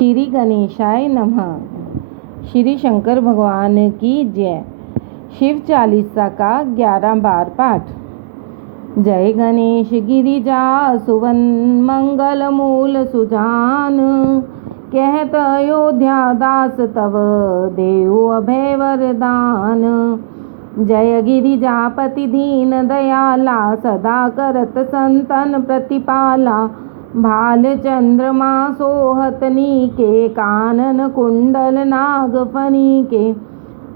श्री गणेशाय नमः। श्री शंकर भगवान की जय। शिव चालीसा का 11 बार पाठ। जय गणेश गिरिजा सुवन मंगल मूल सुजान, कहत अयोध्या दास तव देव अभय वरदान। जय गिरिजापति दीन दयाला, सदा करत संतन प्रतिपाला। भाल चंद्रमा सोहतनी के, कानन कुंडल नाग फनी के।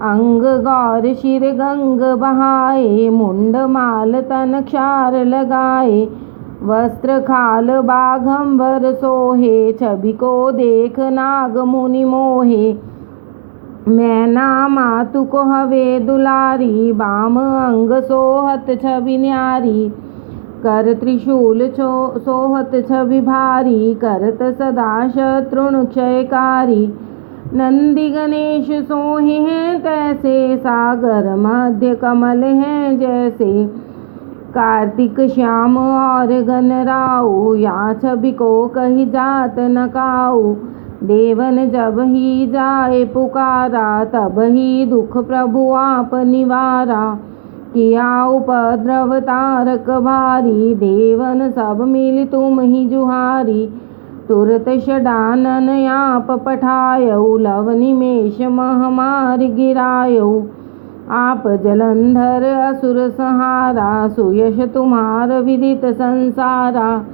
अंग गौर शिर गंग बहाए, मुंड माल तन क्षार लगाए। वस्त्र खाल बाघंबर सोहे, छवि को देख नाग मुनि मोहे। मैना मातु को हवे दुलारी, बाम अंग सोहत छवि न्यारी। कर त्रिशूल सोहत छवि भारी, करत सदा शत्रुन क्षयकारी। नंदी गणेश सोहे हैं तैसे, सागर मध्य कमल हैं जैसे। कार्तिक श्याम और गणराऊ, या छवि को कही जात न काऊ। देवन जब ही जाए पुकारा, तब ही दुख प्रभु आप निवारा। किया उपद्रव तारक भारी, देवन सब मिल तुम ही जुहारी। तुरत षडानन आप पठायऊ, लव निमेष महामारी गिरायऊ। आप जलंधर असुर संहारा, सुयश तुम्हार विदित संसारा।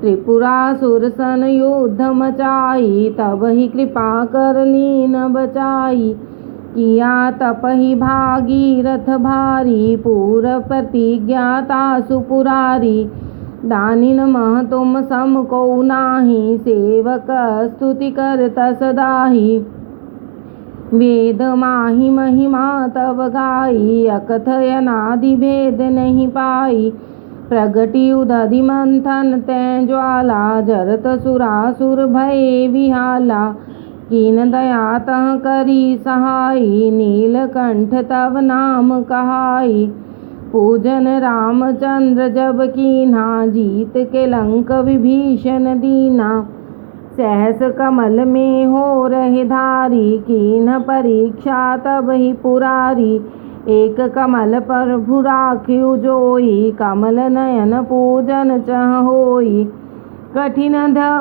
त्रिपुरासुर सन युद्ध मचाई, तब ही कृपा कर लीन बचाई। किया तप ही भागीरथ भारी, पूर प्रतिज्ञा तासु पुरारी। दानिन मह तुम सम को नाही, सेवक स्तुति करता सदाही। वेद माहि महिमा तव गाई, अकथयनादि भेद नहीं पाई। प्रगति उदधि मंथन तै ज्वाला, जरत सुरासुर भये विहाला। कीन दया तह करी सहाई, नीलकंठ तव नाम कहाई। पूजन रामचंद्र जब कीन्हा, जीत के लंक विभीषण दीना। सहस कमल में हो रहे धारी, कीन परीक्षा तब ही पुरारी। एक कमल पर भुराख्यु जोई, कमल नयन पूजन चह होई। कठिन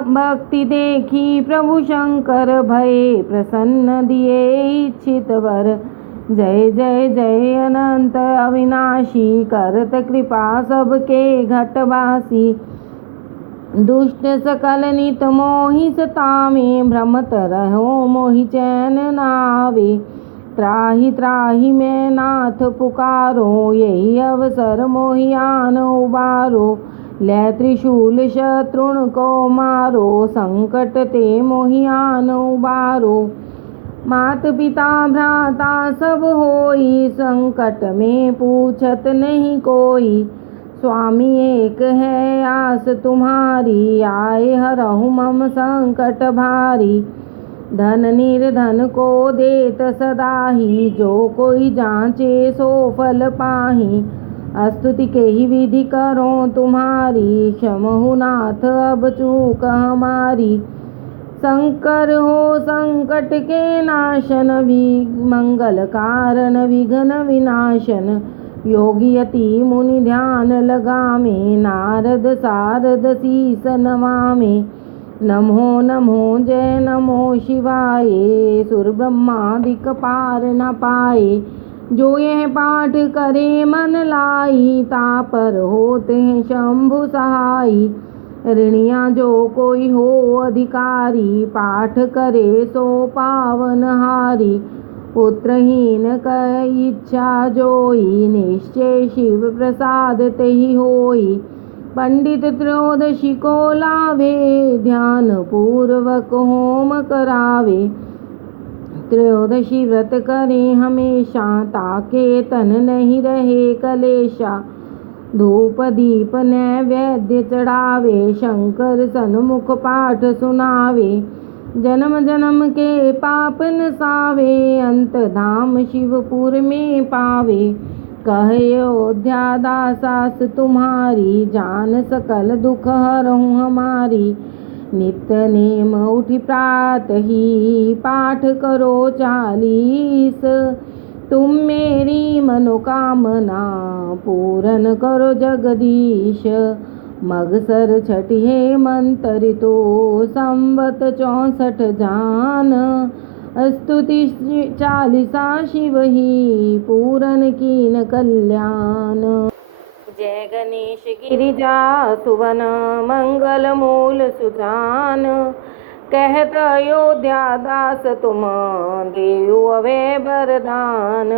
भक्ति देखी प्रभु शंकर, भये प्रसन्न दिए इच्छित वर। जय जय जय अनंत अविनाशी, करत कृपा सबके घटवासी। दुष्ट सकल नित मोहि सतावे, भ्रमत रहो मोहि चैन नावे। त्राहि त्राहि मैं नाथ पुकारो, यही अवसर मोहि आन उबारो। लै त्रिशूल शत्रुन को मारो, संकट ते मोहि आन उबारो। मात पिता भ्राता सब होई, संकट में पूछत नहीं कोई। स्वामी एक है आस तुम्हारी, आए हरहु मम संकट भारी। धन निर्धन को देत सदाही, जो कोई जांचे सो फल पाही। स्तुति के ही विधि करो तुम्हारी, क्षमहु नाथ अब चूक हमारी। शंकर हो संकट के नाशन, मंगल कारण विघ्न विनाशन। योगी यति मुनि ध्यान लगामे, नारद सारद शीस नमामे। नमो नमो जय नमो शिवाय, सुर ब्रह्मादिक पार न पाए। जो यह पाठ करे मन लाई, तापर होते हैं शंभु सहाई। ऋणिया जो कोई हो अधिकारी, पाठ करे सो पावन हारी। पुत्रहीन कै इच्छा जोई, निश्चय शिव प्रसाद तेहि होई। पंडित त्रयोदशी को लावे, ध्यान पूर्वक होम करावे। त्रयोदशी व्रत करे हमेशा, ताके तन नहीं रहे कलेशा। धूप दीप नैवेद्य चढ़ावे, शंकर सन्मुख पाठ सुनावे। जन्म जन्म के पाप नसावे, अंत धाम शिवपुर में पावे। कहे अयोध्या दासास तुम्हारी, जान सकल दुख हरहु हमारी। नित्य नेम उठी प्रातहि पाठ करो 40। तुम मेरी मनोकामना पूर्ण करो जगदीश। मगसर छठी हेमंत ऋतु संवत 64 जान। स्तुति 40 शिव ही पूरन कीन कल्याण। जय गणेश गिरिजा सुवन मंगल मूल सुजान। कहत अयोध्या दास तुम देव अवे वरदान।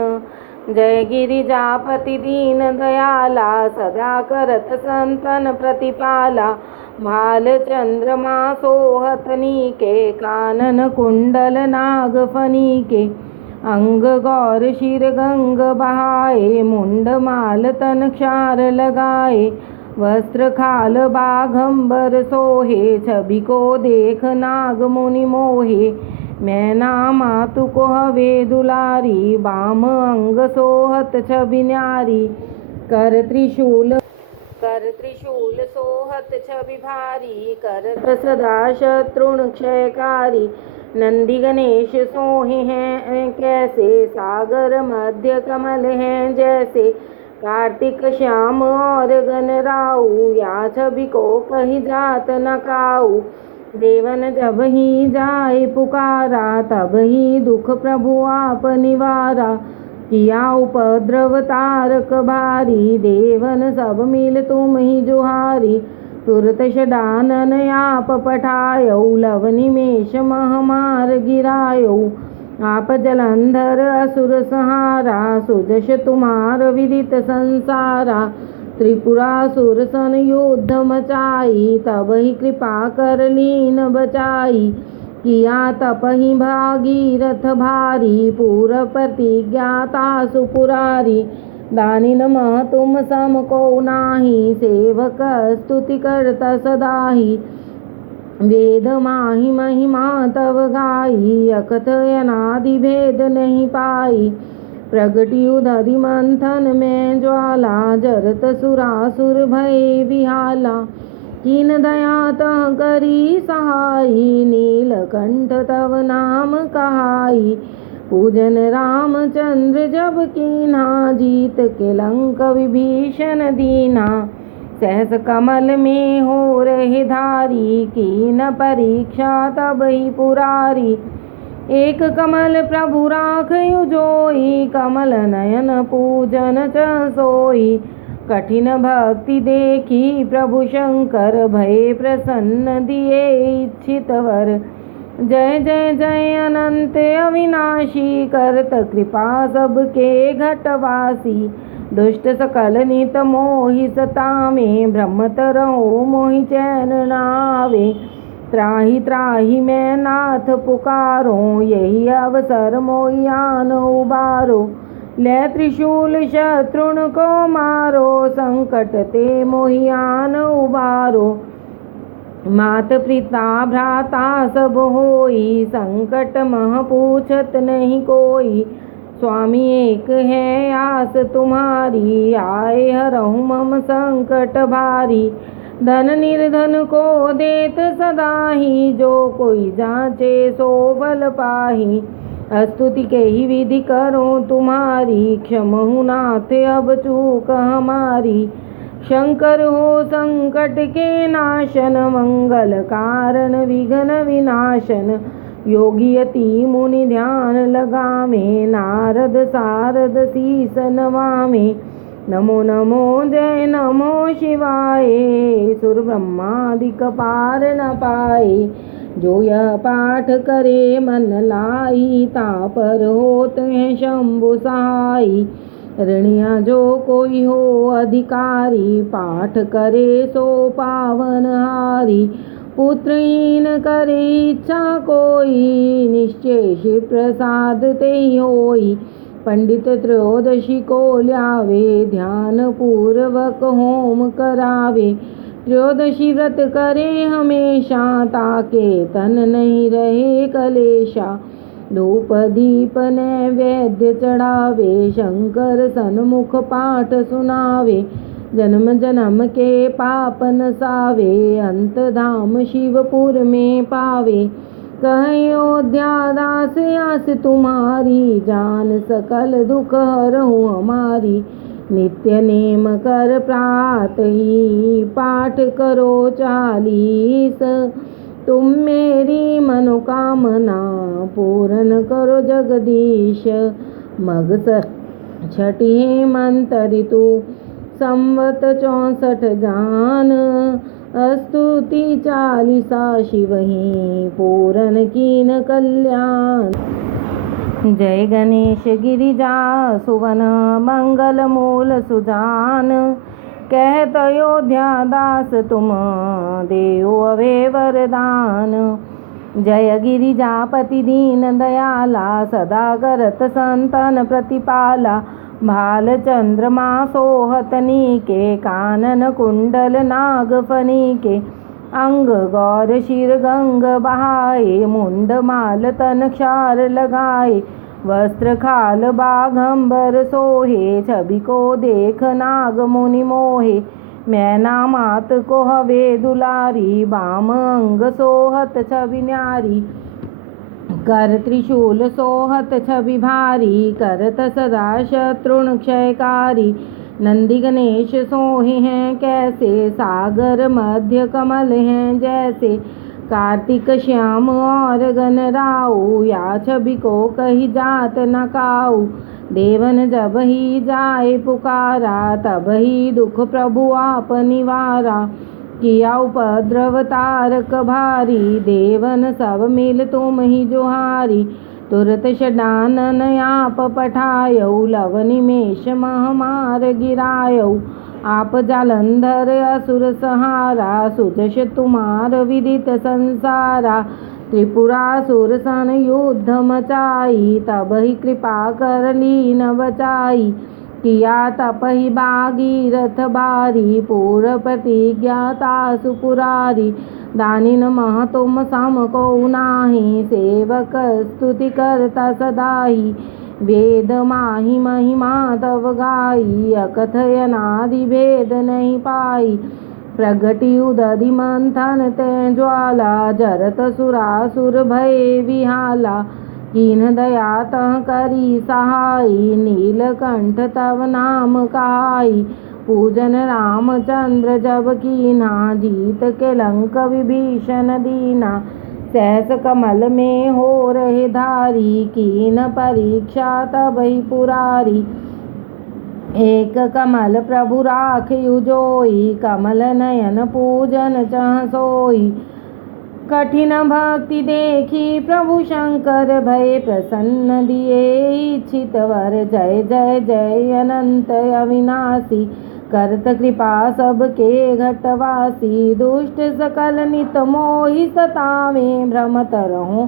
जय गिरिजापति दीन दयाला सदा करत संतन प्रतिपाला। भाल चंद्रमा सोहत नीके कानन कुंडल नाग फनीके। अंग गौर शिर गंग बहाए मुंड माल तन क्षार लगाए। वस्त्र खाल बाघंबर सोहे छवि को देख नाग मुनि मोहे। मैना मातु को हवे दुलारी बाम अंग सोहत छवि न्यारी। कर त्रिशूल सोहत छवि भारी। करत सदा शत्रुन क्षयकारी। नंदी गणेश सोहे हैं कैसे सागर मध्य कमल हैं जैसे। कार्तिक श्याम और गणराऊ या छवि को कही जात न काऊ। देवन जब ही जाए पुकारा तब ही दुख प्रभु आप निवारा। किया उपद्रव तारक भारी देवन सब मिल तुम ही जुहारी। तुरत षडानन आप पठायो लव निमेष महमार गिरायो। आप जलंधर असुर संहारा सुजश तुम्हार विदित संसारा। त्रिपुरासुर सन युद्ध मचाई तब ही कृपा कर लीन बचाई। किया तप ही भागीरथ भारी पूर्व प्रतिज्ञा तासु पुरारी। दानी नमः तुम सम को नाही सेवक स्तुति करता सदाही। वेद माहि महिमा तव गाई अकथ अनादि भेद नहीं पाई। प्रगटी उदधि मंथन में ज्वाला जरत सुरासुर भय विहाला। कीन दया तह करी सहाई नीलकंठ तव नाम कहाई। पूजन रामचंद्र जब कीन्हा जीत के लंक विभीषण दीना। सहस कमल में हो रहे धारी कीन परीक्षा तब ही पुरारी। एक कमल प्रभु राखयु जोई कमल नयन पूजन च सोई। कठिन भक्ति देखी प्रभु शंकर भय प्रसन्न दिए इच्छित वर। जय जय जय अनंत अविनाशी करत कृपा सबके घटवासी। दुष्ट सकल नित मोहि सतावे भ्रमत रहो मोहि चैन नावे। त्राहि त्राहि मैं नाथ पुकारो यही अवसर मोहि आन उबारो। ले त्रिशूल शत्रुन को मारो संकट ते मोहि आन उबारो। मात पिता भ्राता सब होई संकट मह पूछत नहीं कोई। स्वामी एक है आस तुम्हारी आए हरहु मम संकट भारी। धन निर्धन को देत सदा ही जो कोई जांचे सो फल पाही। स्तुति के ही विधि करो तुम्हारी क्षमहु नाथ अब चूक हमारी। शंकर हो संकट के नाशन मंगल कारण विघ्न विनाशन। योगी यति मुनि ध्यान लगावे नारद सारद शीस नवामे। नमो नमो जय नमो शिवाय सुर ब्रह्मादिक पार न पाए। जो यह पाठ करे मन लाई तापर होत है शंभु सहाई। ऋणिया जो कोई हो अधिकारी पाठ करे सो पावन हारी। पुत्रहीन करे इच्छा कोई निश्चय शिव प्रसाद ते होई। पंडित त्रयोदशी को ल्यावे ध्यान पूर्वक होम करावे। त्रयोदशी व्रत करे हमेशा ताके तन नहीं रहे कलेशा। धूप दीप नैवेद्य चढ़ावे शंकर सन्मुख पाठ सुनावे। जन्म जन्म के पाप नसावे, अंत धाम शिवपुर में पावे। कहीं अयोध्या दास आस तुम्हारी, जान सकल दुख हरहु हमारी। नित्य नेम कर प्रात ही, पाठ करो 40। तुम मेरी मनोकामना, पूर्ण करो जगदीश। मग छठी हेमंत ऋतु, संवत 64 जान। स्तुति 40 शिवहि, पूरन कीन कल्याण। जय गणेश गिरिजा सुवन, मंगल मूल सुजान। कहत अयोध्या दास तुम, देओ अवे वरदान। जय गिरिजापति दीन दयाला, सदा करत संतन प्रतिपाला। भाल चंद्रमा सोहत नीके, कानन कुंडल नाग फनीके। अंग गौर शिर गंग बहाए, मुंड माल तन क्षार लगाए। वस्त्र खाल बाघंबर सोहे, छवि को देख नाग मुनि मोहे। मैना मात को हवे दुलारी, बाम अंग सोहत छवि न्यारी। कर त्रिशूल सोहत छवि भारी, करत सदा शत्रुन क्षयकारी। नंदी गणेश सोहे हैं कैसे, सागर मध्य कमल हैं जैसे। कार्तिक श्याम और गणराऊ, या छवि को कही जात न काऊ। देवन जब ही जाए पुकारा, तब ही दुख प्रभु आप निवारा। किया उपद्रव तारक भारी, देवन सब मिल तुम ही जोहारी। तुरत षडानन आप पठायऊ, लव निमेष महमार गिरायऊ। आप जालंधर असुर सहारा, सुजश तुम्हार विदित संसारा। त्रिपुरासुर सन युद्ध मचाई, तब ही कृपा कर लीन बचाई। किया तपहि भागीरथ बारी, पूर प्रतिज्ञा तासु पुरारी। दानिन मह तुम सम को नाही, सेवक स्तुति करता सदाही। वेद माहि महिमा तव गाई, अकथयनादि भेद नहीं पाई। प्रगति उदधि मंथन ते ज्वाला, जरत सुरासुर भय विहाला। कीन्ह दया तह करी सहाई, नीलकंठ तव नाम कहाई। पूजन रामचंद्र जब कीन्हा, जीत के लंक विभीषण दीना। सहस कमल में हो रहे धारी, कीन परीक्षा तब ही पुरारी। एक कमल प्रभु राखियु जोई, कमल नयन पूजन चह सोई। कठिन भक्ति देखी प्रभु शंकर, भय प्रसन्न दिए इच्छित वर। जय जय जय अनंत अविनाशी, करत कृपा सबके घटवासी। दुष्ट सकल नित मोहि सतावे, भ्रमत रहूं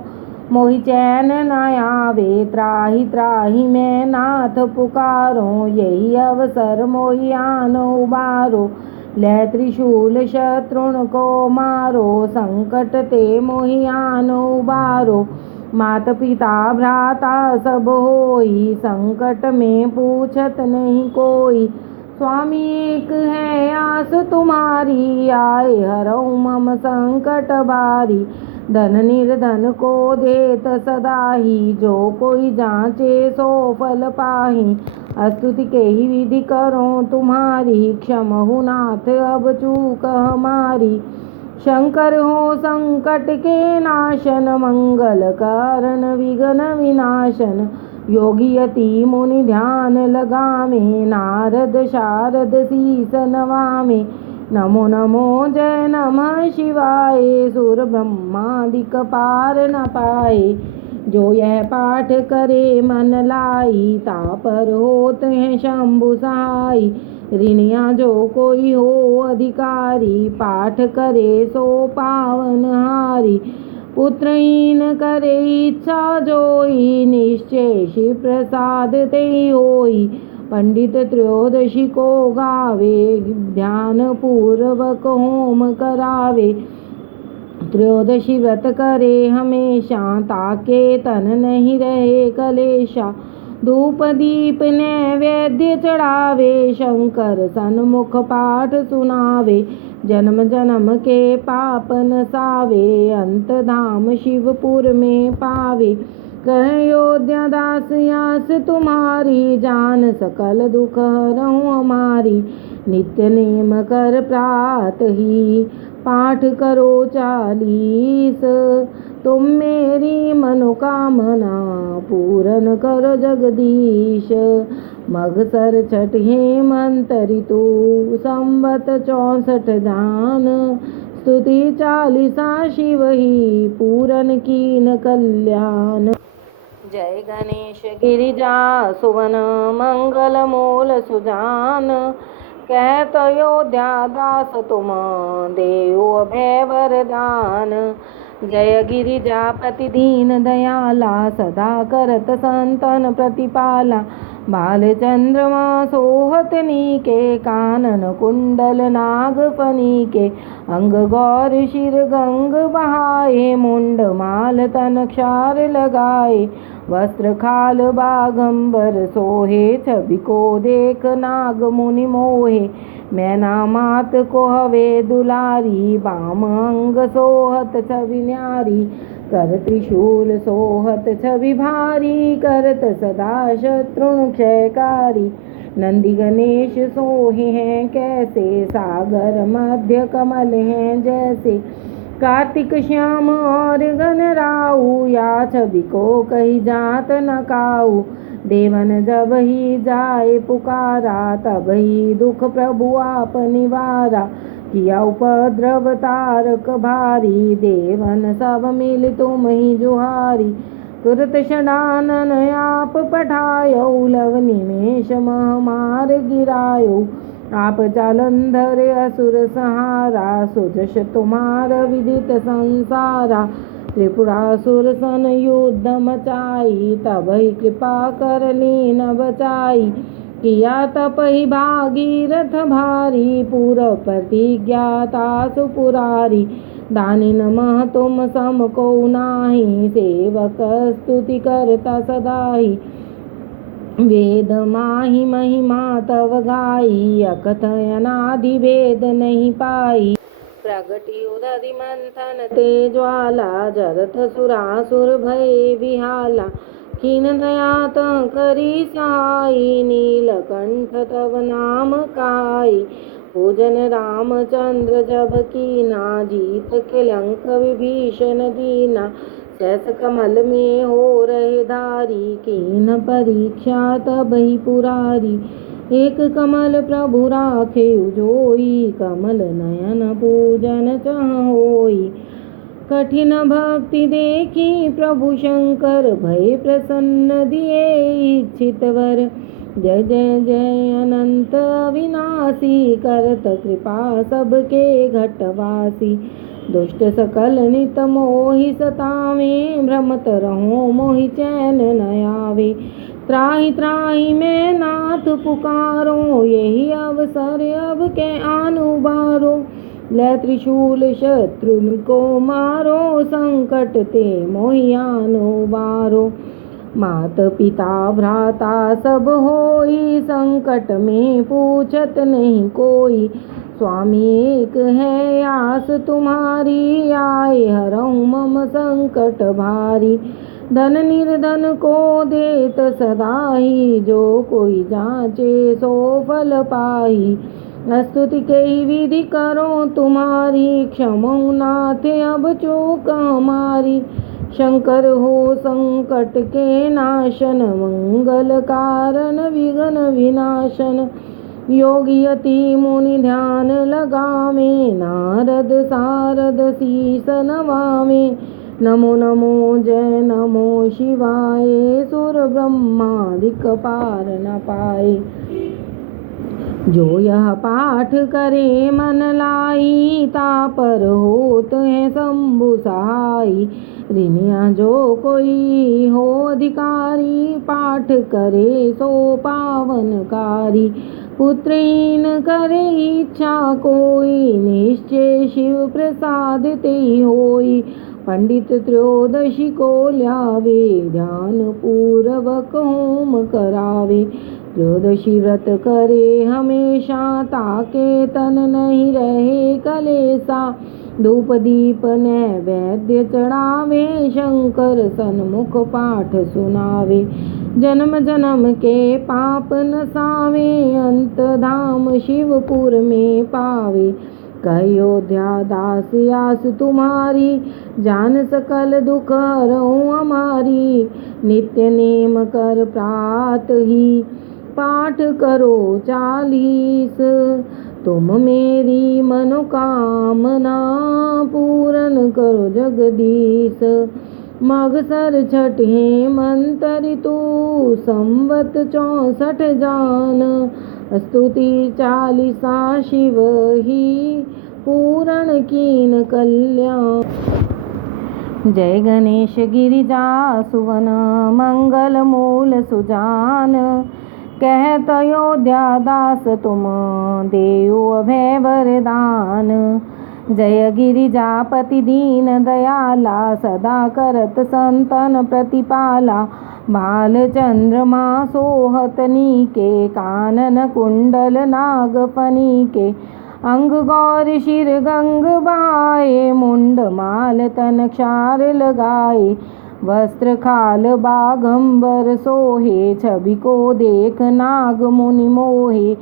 मोहि चैन न आवे। त्राहि त्राहि मैं नाथ पुकारो, यही अवसर मोहि आन उबारो। लै त्रिशूल शत्रुन को मारो, संकट ते मोहि आन उबारो। मात पिता भ्राता सब होई, संकट में पूछत नहीं कोई। स्वामी एक है आस तुम्हारी, आए हरऊ मम संकट बारी। धन निर्धन को देत सदाही, जो कोई जांचे सो फल पाही। स्तुति के ही विधि करो तुम्हारी, क्षमहु नाथ अब चूक हमारी। शंकर हो संकट के नाशन, मंगल कारण विघ्न विनाशन। योगी यति मुनि ध्यान लगावे, नारद शारद शीस नवावे। नमो नमो जय नमः शिवाय, सुर ब्रह्मादिक पार न पाए। जो यह पाठ करे मन लाई, तापर होत है शंभु सहाय। ऋणिया जो कोई हो अधिकारी, पाठ करे सो पावन हारी। पुत्रहीन करे इच्छा जोई, निश्चय शिव प्रसाद ते होई। पंडित त्रयोदशी को गावे, ध्यान पूर्वक होम करावे। त्रयोदशी व्रत करे हमेशा, ताके तन नहीं रहे कलेशा। धूप दीप नैवेद्य चढ़ावे, शंकर सन्मुख पाठ सुनावे। जन्म जन्म के पाप नसावे, अंत धाम शिवपुर में पावे। कह अयोध्या दास आस तुम्हारी, जान सकल दुख हरऊं हमारी। नित्य नेम कर प्रात ही, पाठ करो 40। तुम मेरी मनोकामना पूरन करो जगदीश। मगसर छठ हेमंत ऋतु, संवत 64 जान। स्तुति 40 शिव ही, पूरन कीन कल्याण। जय गणेश गिरिजा सुवन, मंगल मूल सुजान। कहत अयोध्या दास तुम, देओ अभय वरदान। जय गिरिजापति दीन दयाला, सदा करत संतन प्रतिपाला। बाल चंद्रमा सोहत नीके, कानन कुंडल नाग फनीके। अंग गौर शिर गंग बहाए, मुंड माल तन क्षार लगाए। वस्त्र खाल बागंबर सोहे, छवि को देख नाग मुनि मोहे। मैना मात को हवे दुलारी, बाम अंग सोहत छवि न्यारी। कर त्रिशूल सोहत छवि भारी, करत सदा शत्रुन क्षयकारी। नंदी गणेश सोहे हैं कैसे, सागर मध्य कमल हैं जैसे। कार्तिक श्याम और गणराऊ, या छवि को कही जात न काऊ। देवन जब ही जाए पुकारा, तब ही दुख प्रभु आप निवारा। किया उपद्रव तारक भारी, देवन सब मिल तुम ही जुहारी। तुरत षडानन आप पठायो, लव निमेष मह मार गिरायो। आप जालंधर असुर सहारा, सुजश तुम्हार विदित संसारा। त्रिपुरासुर सन युद्ध मचाई, तब ही कृपा कर लीन बचाई। किया तप ही भागीरथ भारी, पूरव प्रतिज्ञा तासु पुरारी। दानी नमः तुम सम को नाही, सेवक स्तुति करता सदाही। वेद माहि महिमा तव गाई, अकथयनादि भेद नहीं पाई। प्रगति उदधि मंथन ते ज्वाला, जरत सुरासुर भय विहाला। खीन दया तह करी सहाई, नीलकंठ तव नाम काई। पूजन रामचंद्र जब कीना, जीत के लंक विभीषण दीना। सहस कमल में हो रहे धारी, कीन परीक्षा तब ही पुरारी। एक कमल प्रभु राखे उजोई, कमल नयन पूजन चह होई। कठिन भक्ति देखी प्रभु शंकर, भय प्रसन्न दिए इच्छित वर। जय जय जय अनंत अविनाशी, करत कृपा सबके घटवासी। दुष्ट सकल नित मोहि सतावे, भ्रमत रहो मोहि चैन न आवे। त्राहि त्राहि मैं नाथ पुकारो, यही अवसर अब के आनु बारो। लै त्रिशूल शत्रुन को मारो, संकट ते मोहि आनु बारो। मात पिता भ्राता सब होई, संकट में पूछत नहीं कोई। स्वामी एक है आस तुम्हारी, आए हरऊं मम संकट भारी। धन निर्धन को देत सदाही, जो कोई जांचे सो फल पाही। स्तुति के ही विधि करो तुम्हारी, क्षमो नाथ अब चूक हमारी। शंकर हो संकट के नाशन, मंगल कारण विघ्न विनाशन। योगी अति मुनि ध्यान लगावे, नारद सारद शीस नवावे। नमो नमो जय नमो शिवाय, सुर ब्रह्मादिक पार न पाए। जो यह पाठ करे मन लाई, तापर होत है शंभु सहाई। ऋणिया जो कोई हो अधिकारी, पाठ करे सो पावनकारी। पुत्रहीन करे इच्छा कोई, निश्चय शिव प्रसाद ते होई। पंडित त्रयोदशी को ल्यावे, ध्यान पूर्वक होम करावे। त्रयोदशी व्रत करे हमेशा, ताके तन नहीं रहे कलेसा। धूप दीप नैवेद्य चढ़ावे, शंकर सन्मुख पाठ सुनावे। जन्म जन्म के पाप नसावे, अंत धाम शिवपुर में पावे। अयोध्या दास आस तुम्हारी, जान सकल दुख हरऊं हमारी। नित्य नेम कर प्रात ही, पाठ करो 40। तुम मेरी मनोकामना, पूर्ण करो जगदीश। मगसर छठ हेमंत ऋतु, संवत 64 जान। स्तुति 40 शिव ही, पूर्ण कीन कल्याण। जय गणेश गिरिजा सुवन, मंगल मूल सुजान। कहत अयोध्या दास तुम, देऊ अभय वरदान। जय गिरिजापति दीन दयाला, सदा करत संतन प्रतिपाला। बाल चंद्रमा सोहत नीके, कानन कुंडल नाग फनीके। अंग गौर शिर गंग बहाए, मुंड माल तन क्षार लगाए। वस्त्र खाल बाघंबर सोहे, छवि को देख नाग मुनि मोहे।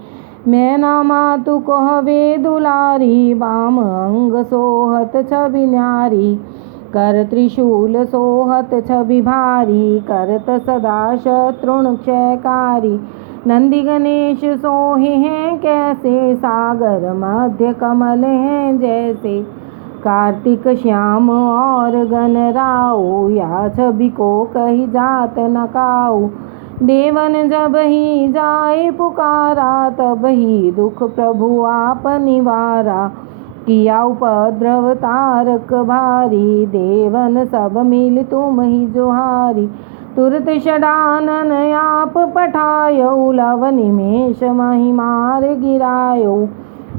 मैना मातु कहवे दुलारी, बाम अंग सोहत छवि न्यारी। कर त्रिशूल सोहत छवि भारी, करत सदा शत्रुण क्षयकारी। नंदी गणेश सोहे हैं कैसे, सागर मध्य कमल हैं जैसे। कार्तिक श्याम और गणराऊ, या छवि को कही जात न काऊ। देवन जब ही जाए पुकारा, तब ही दुख प्रभु आप निवारा। किया उपद्रव तारक भारी, देवन सब मिल तुम ही जोहारी। तुरत षडानन आप पठायो, लव निमेष महिमार गिरायो।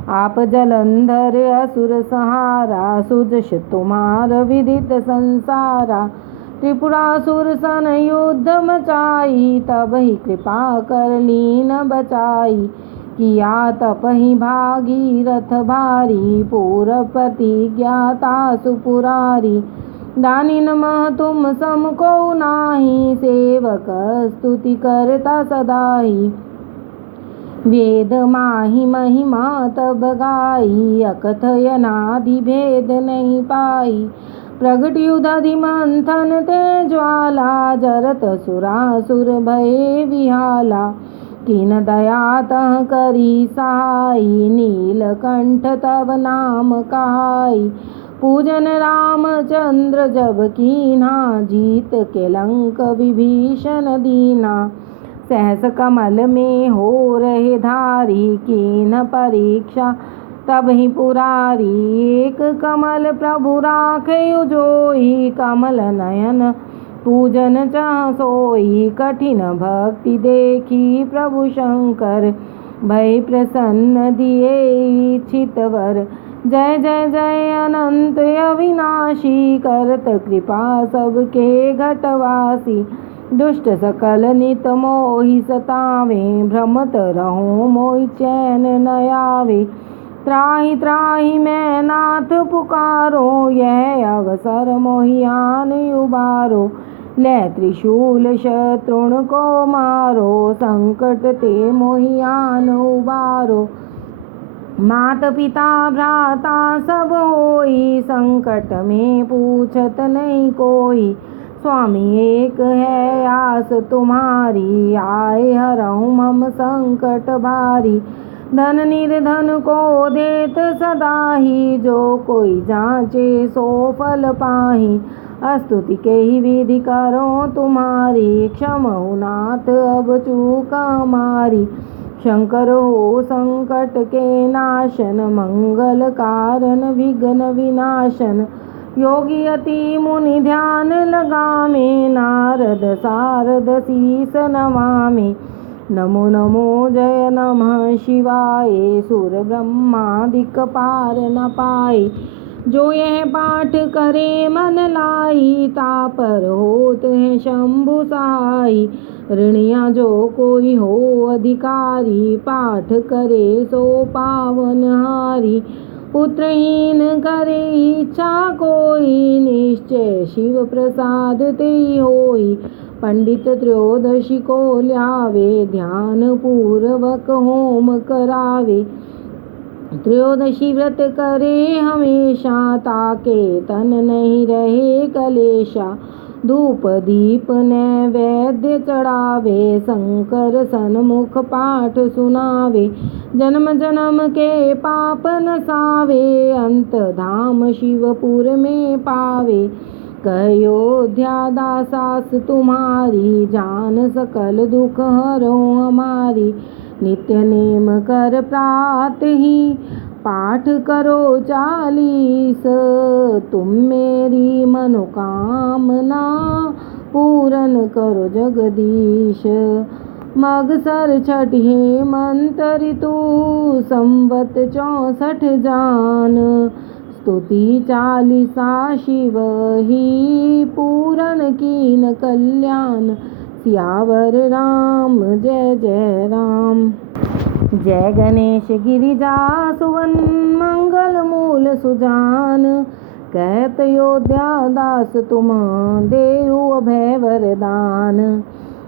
आप जलंधर असुर सहारा, सुजश तुम्हार विदित संसारा। त्रिपुरासुर सन युद्ध मचाई, तब ही कृपा कर लीन बचाई। किया तप ही भागीरथ भारी, पूर्व प्रतिज्ञाता सुपुरारी। दानी नमः तुम सम को नाही, सेवक स्तुति करता सदाही। वेद माही महिमा तब गाई, अकथयनादि भेद नहीं पाई। प्रगट युधाधि मंथन ते ज्वाला, जरत सुरासुर भय विहाला। किन दया तह करी सहाई, नीलकंठ तब नाम कहाई। पूजन रामचंद्र जब कीन्हा, जीत के लंक विभीषण दीना। सहस कमल में हो रहे धारी, कीन परीक्षा तब ही पुरारी। एक कमल प्रभु राखे जोई, कमल नयन पूजन चाह सोई। कठिन भक्ति देखी प्रभु शंकर, भय प्रसन्न दिए इच्छित वर। जय जय जय अनंत अविनाशी, करत कृपा सबके घटवासी। दुष्ट सकल नित मोहि सतावे, भ्रमत रहूं मोहि चैन न आवे। त्राहि त्राहि मैं नाथ पुकारो, यह अवसर मोहि आन उबारो। ले त्रिशूल शत्रुण को मारो, संकट ते मोहि आन उबारो। मात पिता भ्राता सब होई, संकट में पूछत नहीं कोई। स्वामी एक है आस तुम्हारी, आए हरऊं मम संकट भारी। धन निर्धन को देत सदा ही, जो कोई जांचे सो फल पाही। स्तुति के ही विधि करो तुम्हारी, क्षमहु नाथ अब चूक हमारी। शंकर हो संकट के नाशन, मंगल कारण विघ्न विनाशन। योगी अति मुनि ध्यान लगामे, नारद सारद शीस नमामि। नमो नमो जय नमः शिवाय, सुर ब्रह्मादिक पार न पाए। जो यह पाठ करे मन लाई, तापर होत है शंभु सहाई। ऋणिया जो कोई हो अधिकारी, पाठ करे सो पावन हारी। पुत्रहीन करे इच्छा कोई, निश्चय शिव प्रसाद ते होई। पंडित त्रयोदशी को ल्यावे, ध्यान पूर्वक होम करावे। त्रयोदशी व्रत करे हमेशा, ताके तन नहीं रहे कलेशा। धूप दीप नैवेद्य चढ़ावे, शंकर सन्मुख पाठ सुनावे। जन्म जन्म के पाप नसावे, अंत धाम शिवपुर में पावे। कयोध्या दासास तुम्हारी, जान सकल दुख हरो हमारी। नित्य नेम कर प्रात ही, पाठ करो 40। तुम मेरी मनोकामना, पूरन करो जगदीश। मगसर छठ हेमंत ऋतु, संवत 64 जान। स्तुति 40 शिव ही, पूरन कीन कल्याण। सियावर राम जय जय राम। जय गणेश गिरिजा सुवन, मंगल मूल सुजान। कहत अयोध्या दास तुम, देहु अभय वरदान।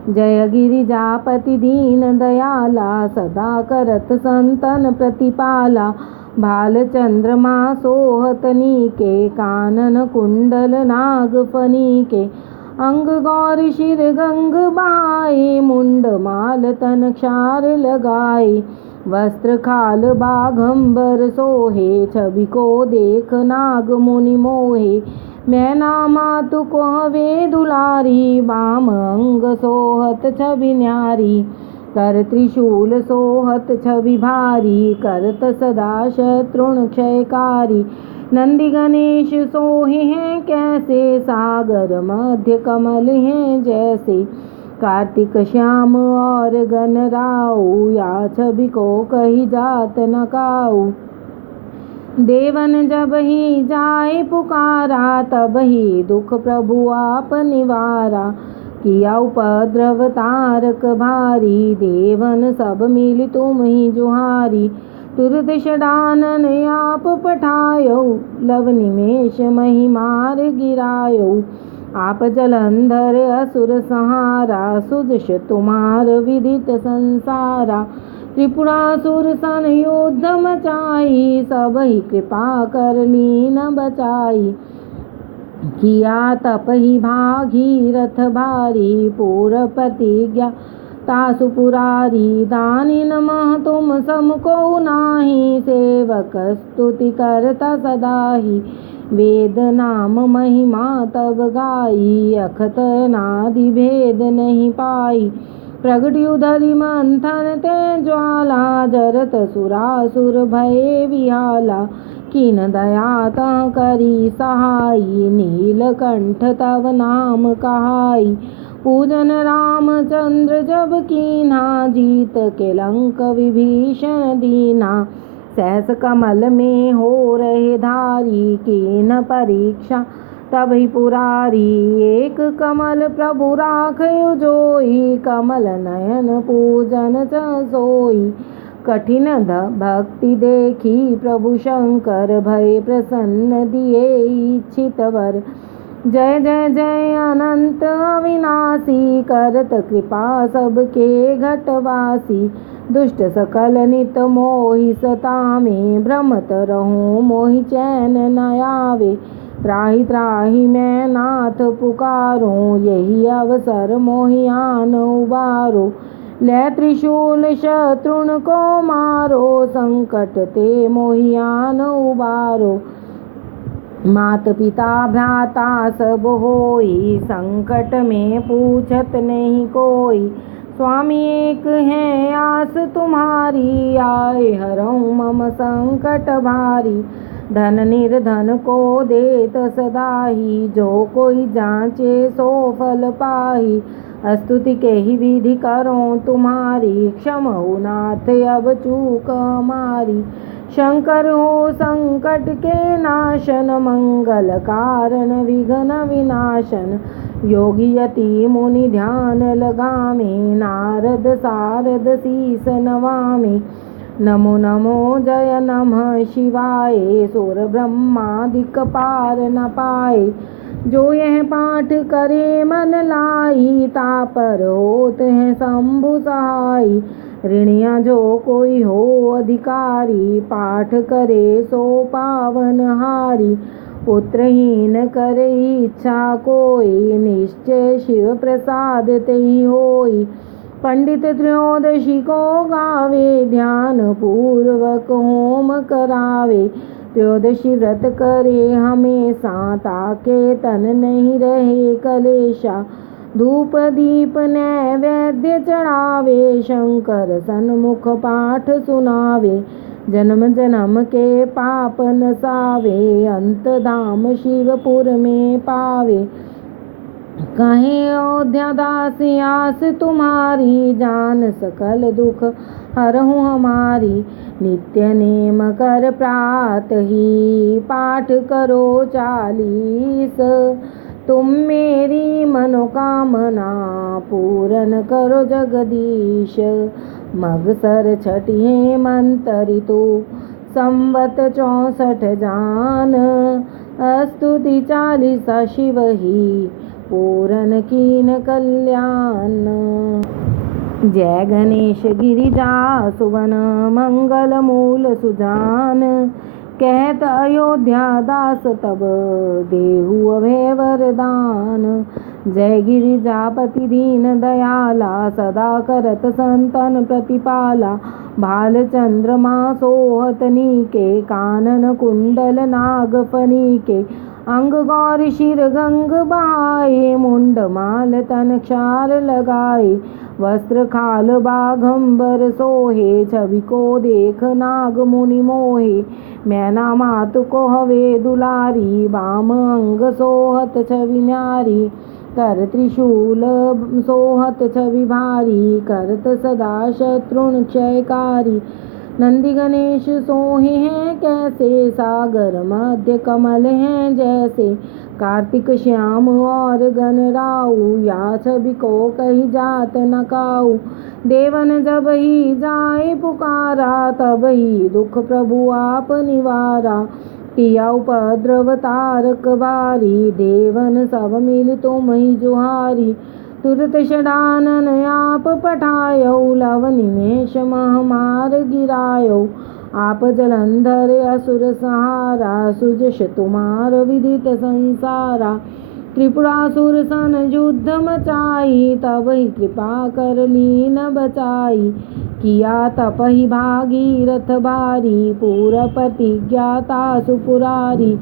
जय गिरिजापति दीन दयाला, सदा करत संतन प्रतिपाला। भाल चंद्रमा सोहत नीके, कानन कुंडल नाग फनीके। अंग गौर शिर गंग बाई, मुंड माल तन क्षार लगाई। वस्त्र खाल बाघंबर सोहे, छवि को देख नाग मुनि मोहे। मैना मातु को हवे दुलारी, बाम अंग सोहत छवि न्यारी। कर त्रिशूल सोहत छवि भारी, करत सदा शत्रुन क्षयकारी। नंदी गणेश सोहे हैं कैसे, सागर मध्य कमल हैं जैसे। कार्तिक श्याम और गणराऊ, या छवि को कही जात न काऊ। देवन जब ही जाए पुकारा, तब ही दुख प्रभु आप निवारा। किया उपद्रव तारक भारी, देवन सब मिल तुम ही जुहारी। तुरत षडानन आप पठायो, लव निमेष महिमार गिरायो। आप जलंधर असुर संहारा, सुदश तुम्हार विदित संसारा। त्रिपुरासुर सन युद्ध मचाई, सब ही कृपा कर लीन बचाई। किया तप ही भागीरथ भारी, पूर प्रतिज्ञा तासु पुरारी। दानी नमः तुम समको नाही, सेवक स्तुति करता सदाही। वेद नाम महिमा तब गाई, अखत नादि भेद नहीं पाई। प्रगट उधरि मंथन ते ज्वाला, जरत सुरासुर भये विहाला। कीन दया तह करी सहाई, नीलकंठ तव नाम कहाई। पूजन रामचंद्र जब कीन्हा, जीत के लंक विभीषण दीना। सहस कमल में हो रहे धारी, कीन परीक्षा तब ही पुरारी। एक कमल प्रभु राखयो जोई, कमल नयन पूजन सोई। कठिन भक्ति देखी प्रभु शंकर, भय प्रसन्न दिए इच्छित वर। जय जय जय अनंत अविनाशी, करत कृपा सबके घटवासी। दुष्ट सकल नित मोहि सतावे, भ्रमत रहूं मोहि चैन न आवे। त्राहि त्राहि मैं नाथ पुकारूं, यही अवसर मोहि आन उबारो। ले त्रिशूल शत्रुन को मारो, संकट ते मोहि आन उबारो। मात पिता भ्राता सब होई, संकट में पूछत नहीं कोई। स्वामी एक है आस तुम्हारी, आए हरऊं मम संकट भारी। धन निर्धन को देत सदाही, जो कोई जांचे सो फल पाही। स्तुति के ही विधि करो तुम्हारी, क्षमहु नाथ अब चूक हमारी। शंकर हो संकट के नाशन, मंगल कारण विघ्न विनाशन। योगी यति मुनि ध्यान लगामे, नारद सारद शीस नवामे। नमो नमो जय नमः शिवाय, सुर ब्रह्मादिक पार न पाए। जो यह पाठ करे मन लाई, तापर होत है शंभु सहाई। ऋणिया जो कोई हो अधिकारी, पाठ करे सो पावन हारी। पुत्रहीन करे इच्छा कोई, निश्चय शिव प्रसाद तेहि होई। पंडित त्रयोदशी को गावे, ध्यान पूर्वक होम करावे। त्रयोदशी व्रत करे हमेशा, ताके तन नहीं रहे कलेशा। धूप दीप नैवेद्य चढ़ावे, शंकर सन्मुख पाठ सुनावे। जन्म जन्म के पाप नसावे, अंत धाम शिवपुर में पावे। कहे अयोध्या दास आस तुम्हारी, जान सकल दुख हरहु हमारी। नित्य नेम कर प्रात ही, पाठ करो 40। तुम मेरी मनोकामना, पूरन करो जगदीश। मगसर छठ हेमंत ऋतु, संवत 64 जान। स्तुति 40 शिव ही, पूरन कीन कल्याण। जय गणेश गिरिजा सुवन, मंगल मूल सुजान। कहत अयोध्या दास तब, देहु अभय वरदान। जय गिरिजापति दीन दयाला, सदा करत संतन प्रतिपाला। भाल चंद्रमा सोहत नीके, कानन कुंडल नाग फनीके। अंग गौर शिर गंग बहाए, मुंड माल तन क्षार लगाए। वस्त्र खाल बाघंबर सोहे, छवि को देख नाग मुनि मोहे। मैना मात को हवे दुलारी, बाम अंग सोहत छवि न्यारी। कर त्रिशूल सोहत छवि भारी, करत सदा शत्रुन क्षयकारी। नंदी गणेश सोहे हैं कैसे, सागर मध्य कमल हैं जैसे। कार्तिक श्याम और गणराऊ, या छवि को कही जात न काऊ। देवन जब ही जाए पुकारा, तब ही दुख प्रभु आप निवारा। किया उपद्रव तारक बारी, देवन सब मिल तुम ही जुहारी। तुरत षडानन आप पठायो, लव निमेष महामार गिरायो। आप जलंधर असुर सहारा, सुजश तुम्हार विदित संसारा। त्रिपुरासुर सन युद्ध मचाई, तब ही कृपा कर लीन बचाई। किया तप ही भागीरथ बारी, पूरा प्रतिज्ञाता सुपुरारी।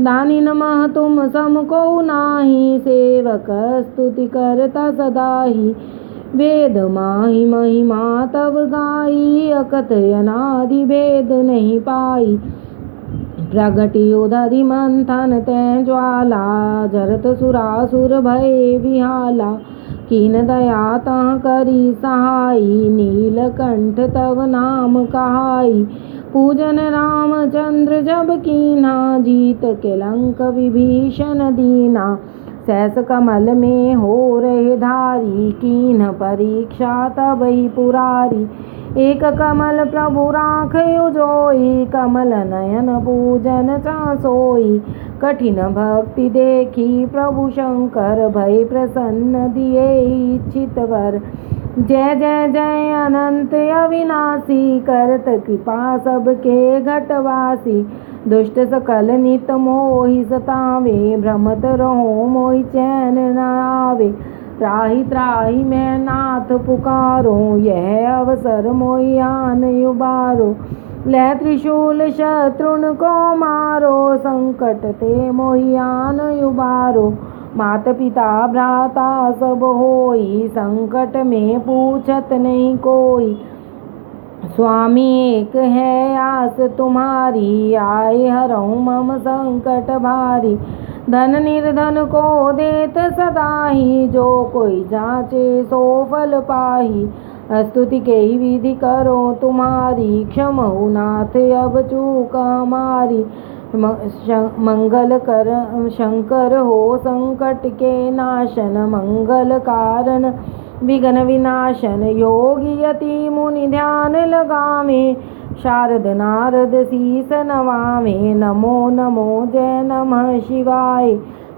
दानी नमः तुम सम को नाही, सेवक स्तुति करता सदाही। वेद माही महिमा तब गाई, अकथ अनादि भेद नहीं पाई। प्रगटियो दधि मंथन तै ज्वाला, जरत सुरासुर भय विहाला। कीन दया तह करी सहाई, नीलकंठ तव नाम कहाई। पूजन रामचंद्र जब कीन्हा, जीत के लंक विभीषण दीना। सहस कमल में हो रहे धारी, कीन्ह परीक्षा तब ही पुरारी। एक कमल प्रभु राखयो जोई, कमल नयन पूजन चासोई। कठिन भक्ति देखी प्रभु शंकर, भय प्रसन्न दिए इच्छित वर। जय जय जय अनंत अविनाशी, करत कृपा सबके घटवासी। दुष्ट सकल नित मोहि सतावे, भ्रमत रहो मोहि चैन न आवे। त्राहि त्राहि मैं नाथ पुकारो, यह अवसर मोहि आन उबारो। लै त्रिशूल शत्रुन को मारो, संकट ते मोहि आन उबारो। मात पिता भ्राता सब होई, संकट में पूछत नहीं कोई। स्वामी एक है आस तुम्हारी, आए हरऊँ मम संकट भारी। धन निर्धन को देत सदाही, जो कोई जाचे सो फल पाही। स्तुति के ही विधि करो तुम्हारी, क्षमहु नाथ अब चूक हमारी। मंगल कर शंकर हो संकट के नाशन, मंगल कारण विघ्न विनाशन। योगी यति मुनि ध्यान लगावे, शारद नारद शीस नवावे। नमो नमो जय नमः शिवाय,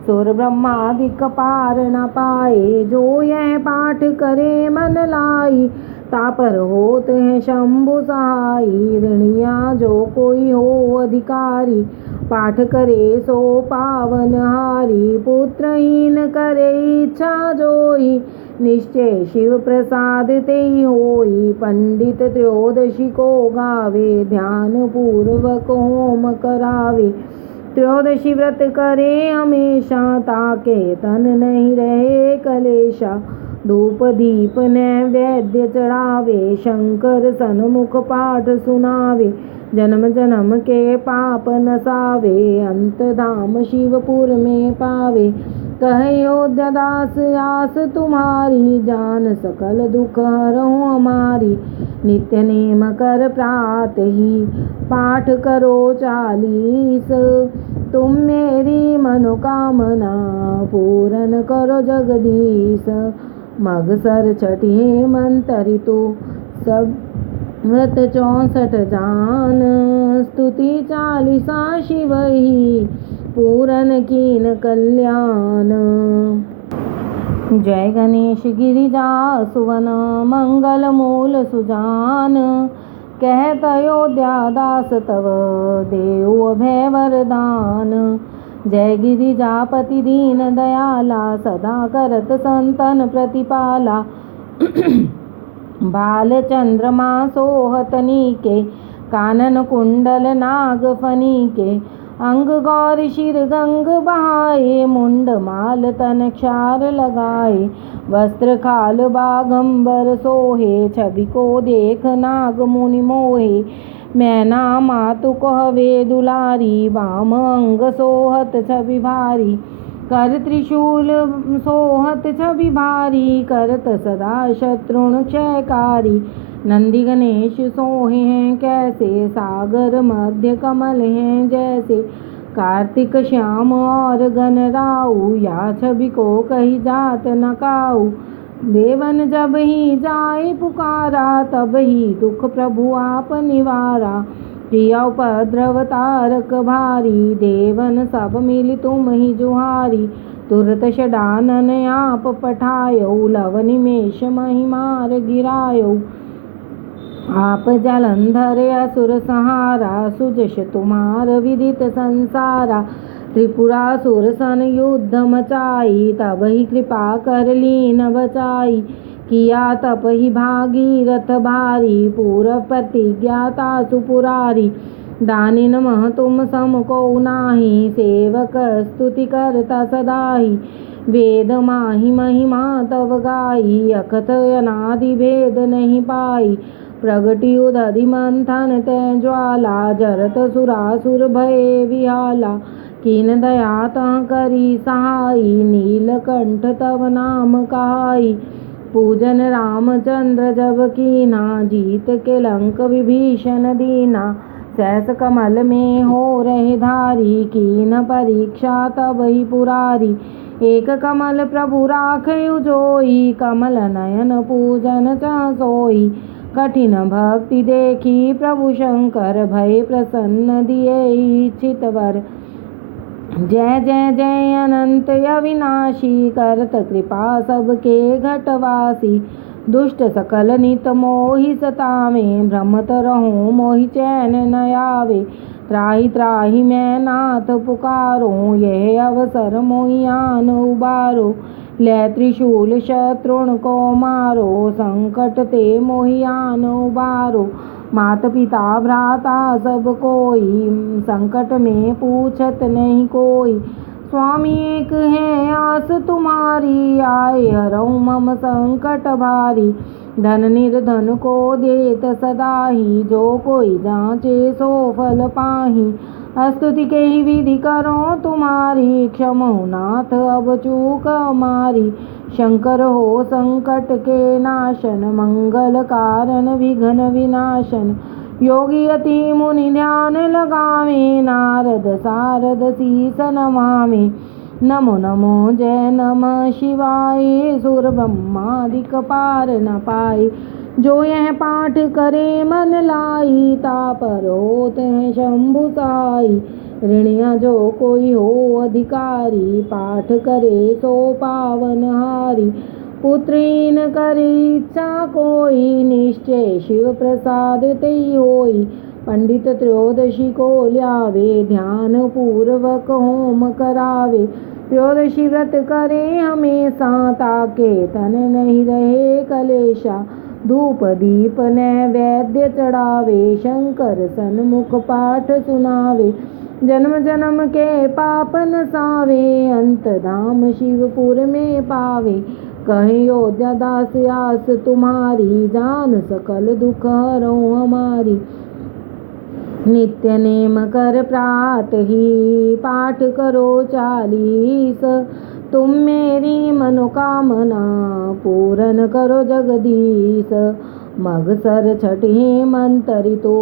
सुर ब्रह्मादिक पार न पाए। जो यह पाठ करे मन लाई, तापर होत है शंभु सहाई। ऋणिया जो कोई हो अधिकारी, पाठ करे सो पावन हारी। पुत्रहीन करे इच्छा जोई, निश्चय शिव प्रसाद तेहि होई। पंडित त्रयोदशी को गावे, ध्यान पूर्वक होम करावे। त्रयोदशी व्रत करे हमेशा, ताके तन नहीं रहे कलेशा। धूप दीप नैवेद्य चढ़ावे, शंकर सन्मुख पाठ सुनावे। जन्म जन्म के पाप नसावे, अंत धाम शिवपुर में पावे। कह अयोध्या दास आस तुम्हारी, जान सकल दुख हरहु हमारी। नित्य नेम कर प्रात ही, पाठ करो 40। तुम मेरी मनोकामना, पूरन करो जगदीश। मगसर छठ हेमंत ऋतु, सब व्रत 64 जान। स्तुति 40 शिव ही, पूरन कीन कल्याण। जय गणेश गिरिजा सुवन, मंगल मूल सुजान। कहत अयोध्या दास तव, देऊ अभय वरदान। जय गिरिजापति दीन दयाला, सदा करत संतन प्रतिपाला। बाल चंद्रमा सोहत नीके, कानन कुंडल नाग फनीके। अंग गौर शिर गंग बहाए, मुंड माल तन क्षार लगाए। वस्त्र खाल बागंबर सोहे, छवि को देख नाग मुनि मोहे। मैना मातु कहवे दुलारी, बाम अंग सोहत छवि भारी। कर त्रिशूल सोहत छवि भारी, करत सदा शत्रुन क्षयकारी। नंदी गणेश सोहे हैं कैसे, सागर मध्य कमल हैं जैसे। कार्तिक श्याम और गणराऊ, या छवि को कही जात न काऊ। देवन जब ही जाए पुकारा, तब ही दुख प्रभु आप निवारा। प्रिया उपद्रव तारक भारी, देवन सब मिल तुम ही जुहारी। तुरत षडानन आप पठायो, लव निमेष महिमार गिरायो। आप जलंधर असुर सहारा, सुजश तुम्हार विदित संसारा। त्रिपुरासुर सन युद्ध मचाई, तब ही कृपा कर लीन बचाई। किया तप ही भागीरथ भारी, पूर्व प्रतिज्ञाता सुपुरारी। दानी नमः तुम सम को नाही, सेवक स्तुति करता सदाही। वेद माहि महिमा तव गाई, अकथ अनादि भेद नहीं पाई। प्रगति उदधि मंथन तै ज्वाला, जरत सुरासुर भये विहाला। कीन दया तह करी सहाई, नीलकंठ तव नाम कहाई। पूजन रामचंद्र जब कीना, जीत के लंक विभीषण दीना। सहस कमल में हो रहे धारी, कीन परीक्षा तब ही पुरारी। एक कमल प्रभु राखयु जोई, कमल नयन पूजन च सोई। कठिन भक्ति देखी प्रभु शंकर, भय प्रसन्न दिए इच्छित वर। जय जय जय अनंत अविनाशी, करत कृपा सबके घटवासी। दुष्ट सकल नित मोहि सतावे, भ्रमत रहूं मोहि चैन न आवे। त्राहि त्राहि मैं नाथ पुकारो, यह अवसर मोहि आन उबारो। लै त्रिशूल शत्रुन को मारो, संकट ते मोहि आन उबारो। मात पिता भ्राता सब कोई, संकट में पूछत नहीं कोई। स्वामी एक है आस तुम्हारी, आए हरऊ मम संकट भारी। धन निर्धन को देत सदाही, जो कोई जांचे सो फल पाही। स्तुति के ही विधि करो तुम्हारी, क्षमो नाथ अब चूक हमारी। शंकर हो संकट के नाशन, मंगल कारण विघ्न विनाशन। योगी यति मुनि ध्यान लगावे, नारद सारद शीस नमामि। नमो नमो जय नमः शिवाय, सुर ब्रह्मादिक पार न पाए। जो यह पाठ करे मन लाई, तापर होते हैं शंभु साई। ऋणिया जो कोई हो अधिकारी, पाठ करे सो पावन हारी। पुत्रहीन करे इच्छा कोई, निश्चय शिव प्रसाद तेई होई। पंडित त्रयोदशी को ल्यावे, ध्यान पूर्वक होम करावे। त्रयोदशी व्रत करे हमेशा, ताके तन नहीं रहे कलेशा। धूप दीप नैवेद्य चढ़ावे, शंकर सन्मुख पाठ सुनावे। जन्म जन्म के पाप नसावे, अंत धाम शिवपुर में पावे। कहे योध्या दास आस तुम्हारी, जान सकल दुख हरो हमारी। नित्य नेम कर प्रात ही, पाठ करो 40। तुम मेरी मनोकामना, पूरन करो जगदीश। मगसर छठ हेमंतरि तो,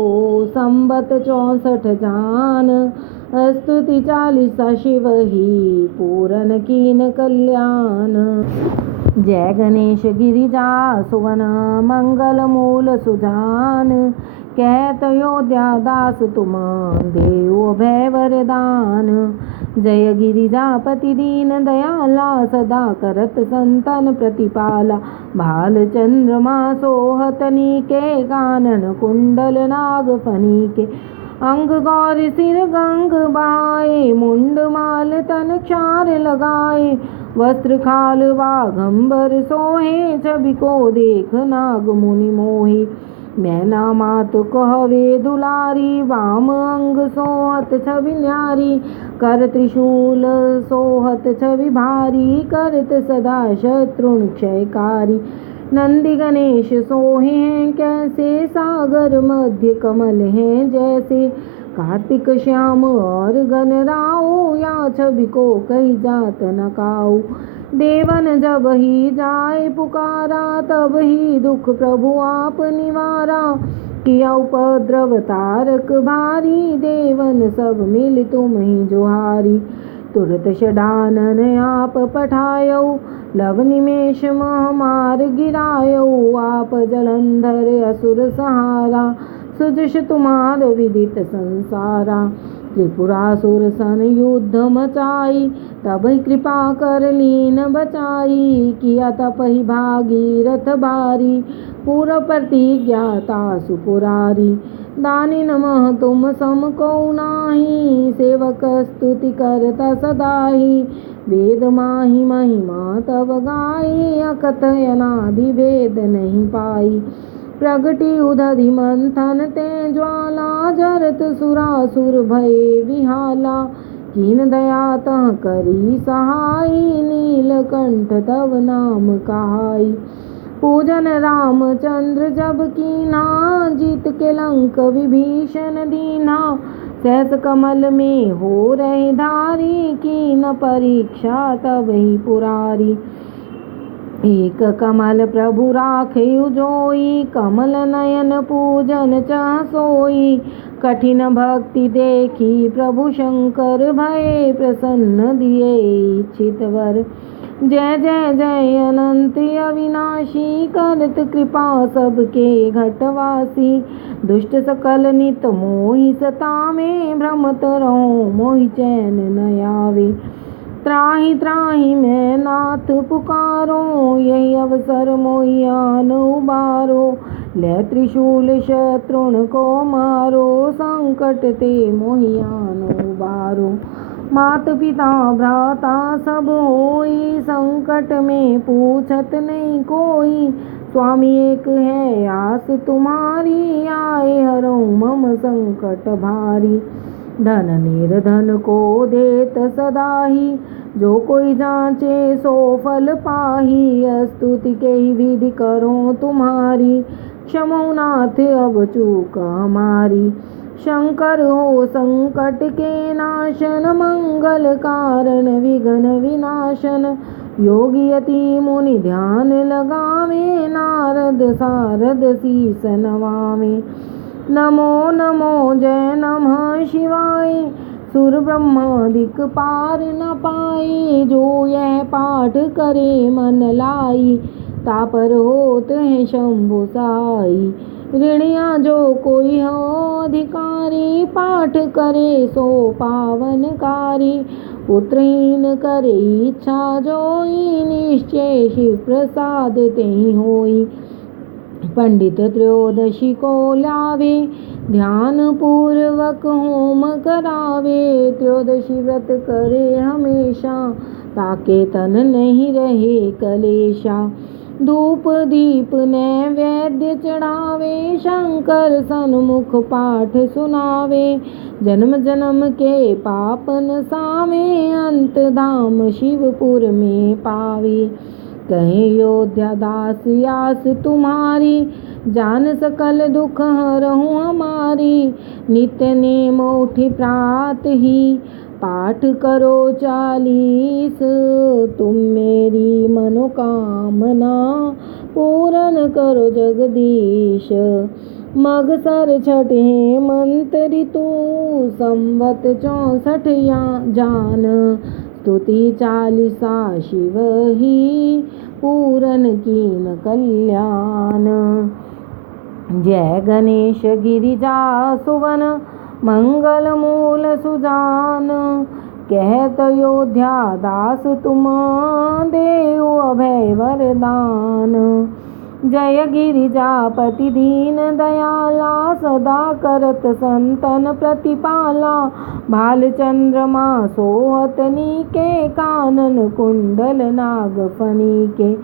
संबत 64 जान। स्तुति 40 शिव ही, पूरन कीन कल्याण। जय गणेश गिरिजा सुवन, मंगल मूल सुजान। कहत योध्या दास तुम, देव भय वरदान। जय गिरिजापति दीन दयाला, सदा करत संतन प्रतिपाला। भाल चंद्रमा सोहतनी के, कानन कुंडल नाग फनी के। अंग गौर सिर गंग बहाए, मुंड माल तन क्षार लगाए। वस्त्र खाल वाघंबर सोहे, छवि को देख नाग मुनि मोहे। मैना मात कहवे दुलारी, वाम अंग सोहत छवि न्यारी। कर त्रिशूल सोहत छवि भारी, करत सदा शत्रुन क्षयकारी। नंदी गणेश सोहे हैं कैसे, सागर मध्य कमल हैं जैसे। कार्तिक श्याम और गणराओ, या छवि को कही जात न काऊ। देवन जब ही जाए पुकारा, तब ही दुख प्रभु आप निवारा। किया उपद्रव तारक भारी, देवन सब मिल तुम ही जोहारी। तुरत षडानन आप पठायो, लव निमेष महामार गिरायो। आप जलंधर असुर सहारा, सुजश तुम्हार विदित संसारा। त्रिपुरासुर सन युद्ध मचाई, तब कृपा कर लीन बचाई। किया तपहि भागीरथ बारी, पूर्व प्रतिज्ञाता सुपुरारी। दानी नमः तुम सम को नाही, सेवक स्तुति करता सदाही। वेद माहि महिमा तब गाई, अकथयनादि भेद नहीं पाई। प्रगति उदधि मंथन ते ज्वाला, जरत सुरासुर भये विहाला। कीन दया तह करी सहाई, नीलकंठ तव नाम कहाई। पूजन रामचंद्र जब कीना, जीत के लंक विभीषण दीना। सहस कमल में हो रहे धारी, कीन परीक्षा तब ही पुरारी। एक कमल प्रभु राखे जोई, कमल नयन पूजन चह सोई। कठिन भक्ति देखी प्रभु शंकर, भये प्रसन्न दिए इच्छित वर। जय जय जय अनंत अविनाशी, करत कृपा सबके घटवासी। दुष्ट सकल नित मोहि सतावे, भ्रमत रहो मोहि चैन न आवे। त्राहि त्राहि मैं नाथ पुकारो, यही अवसर मोहि आन उबारो। ले त्रिशूल शत्रुन को मारो, संकट ते मोहि आन उबारो। मात पिता भ्राता सब होई, संकट में पूछत नहीं कोई। स्वामी एक है आस तुम्हारी, आए हरो मम संकट भारी। धन निर्धन को देत सदाही, जो कोई जांचे सो फल पाही। स्तुति के ही विधि करो तुम्हारी, क्षमो नाथ अब चूक हमारी। शंकर हो संकट के नाशन, मंगल कारण विघ्न विनाशन। योगी यति मुनि ध्यान लगावे, नारद सारद शीस नवावे। नमो नमो जय नमः शिवाय, सुर ब्रह्मादिक पार न पाए। जो यह पाठ करे मन लाई, तापर होत है शंभु साई। ऋणिया जो कोई हो अधिकारी, पाठ करे सो पावनकारी। पुत्रहीन करे इच्छा जोई, निश्चय शिव प्रसाद तेहि होई। पंडित त्रयोदशी को लावे, ध्यान पूर्वक होम करावे। त्रयोदशी व्रत करे हमेशा, ताके तन नहीं रहे कलेशा। धूप दीप नैवेद्य चढ़ावे, शंकर सन्मुख पाठ सुनावे। जन्म जन्म के पाप नसावे, अंत धाम शिवपुर में पावे। कहे अयोध्या दास आस तुम्हारी, जान सकल दुख हरहूँ हमारी। नित्य नेम उठि प्रात ही, पाठ करो 40। तुम मेरी मनोकामना, पूर्ण करो जगदीश। मगसर छठ हेमंत ऋतु, संवत 64 जान। स्तुति 40 शिव ही, पूरन कीन कल्याण। जय गणेश गिरिजा सुवन, मंगल मूल सुजान। कहत अयोध्या दास तुम, देव अभय वरदान। जय गिरिजापति दीन दयाला, सदा करत संतन प्रतिपाला। भाल चंद्रमा सोहतनी के, कानन कुंडल नागफनी के।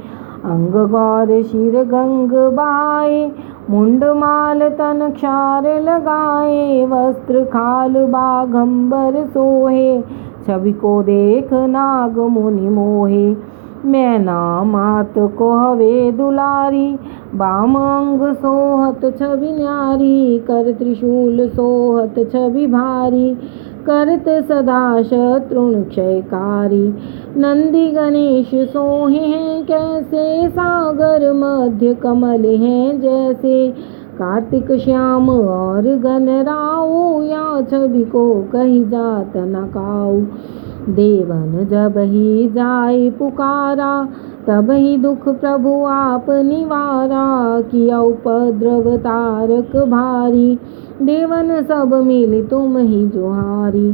अंग गौर शिर गंग बहाए, मुंड माल तन क्षार लगाए। वस्त्र खाल बाघंबर सोहे, छवि को देख नाग मुनि मोहे। मैना मात को हवे दुलारी, बाम अंग सोहत छवि न्यारी। कर त्रिशूल सोहत छवि भारी, करत सदा शत्रुन क्षयकारी। नंदी गणेश सोहे हैं कैसे, सागर मध्य कमल हैं जैसे। कार्तिक श्याम और गणराऊ, या छवि को कही जात न काऊ। देवन जब ही जाय पुकारा, तब ही दुख प्रभु आप निवारा। किया उपद्रव तारक भारी, देवन सब मिल तुम ही जोहारी।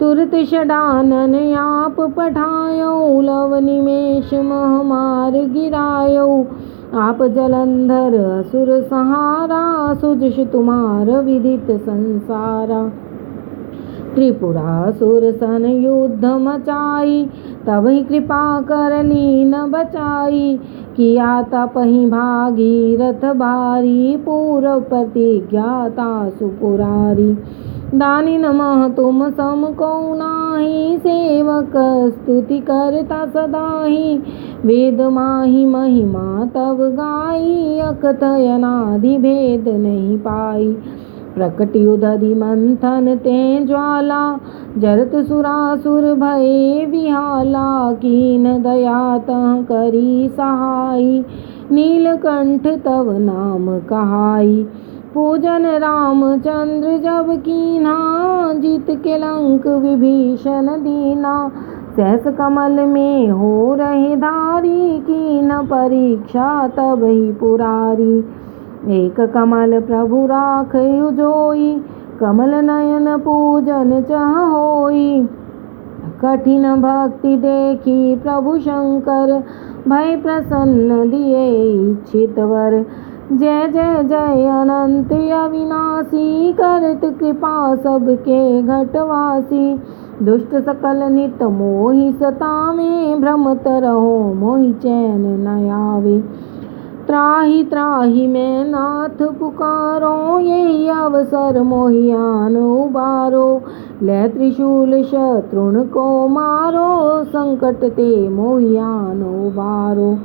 तुरत षडानन आप पठायो, लव निमेष मह मार गिरायो। आप जलंधर असुर सहारा, सुजश तुम्हार विदित संसारा। त्रिपुरासुर सन युद्ध मचाई, तब ही कृपा कर लीन बचाई। किया तपहि भागीरथ बारी, पूर्व प्रतिज्ञाता सुपुरारी। दानी नमः तुम सम को नाही, सेवक स्तुति करता सदाही। वेद माही महिमा तब गाई, अकथयनादि भेद नहीं पाई। प्रकट युधि मंथन ते ज्वाला, जरत सुरासुर भये विहाला। कीन दया तह करी सहाई, नीलकंठ तव नाम कहाई। पूजन रामचंद्र जब कीन्हा, जीत के लंक विभीषण दीना। सहस कमल में हो रहे धारी, कीन परीक्षा तब ही पुरारी। एक कमल प्रभु राखयु जोई, कमल नयन पूजन चह होई। कठिन भक्ति देखी प्रभु शंकर, भय प्रसन्न दिए इच्छित वर। जय जय जय अनंत अविनाशी, करत कृपा सबके घटवासी। दुष्ट सकल नित मोहि सतावे, भ्रमत रहो मोहि चैन न आवे। त्राहि त्राहि मैं नाथ पुकारो, यही अवसर मोहियान उबारो। ले त्रिशूल शत्रुन को मारो, संकट ते मोहियान उबारो।